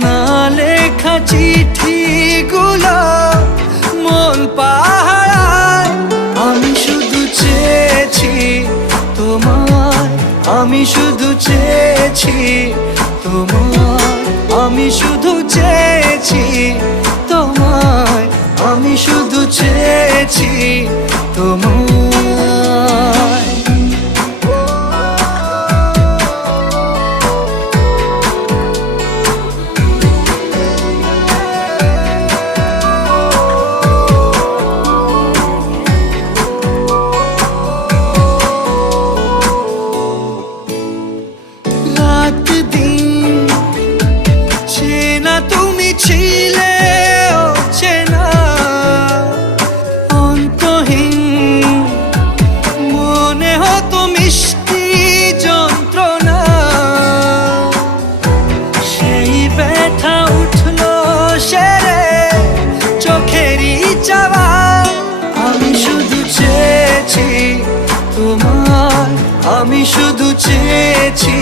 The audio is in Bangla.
না লেখা চিঠিগুলো মন পাহারায়। আমি শুধু চেয়েছি তোমায়, আমি শুধু চেয়েছি তোমায়, আমি শুধু চেয়েছি তোমায়, আমি শুধু চেয়েছি তোমায়। রাত দিন চেনা তুমি ছিলে চেনা, অন্তহীন মনে হতো মিষ্টি যন্ত্রণা। সেই ব্যথা উঠলো সেরে চোখেরই চাওয়া। আমি শুধু চেয়েছি তোমার, আমি শুধু চেয়েছি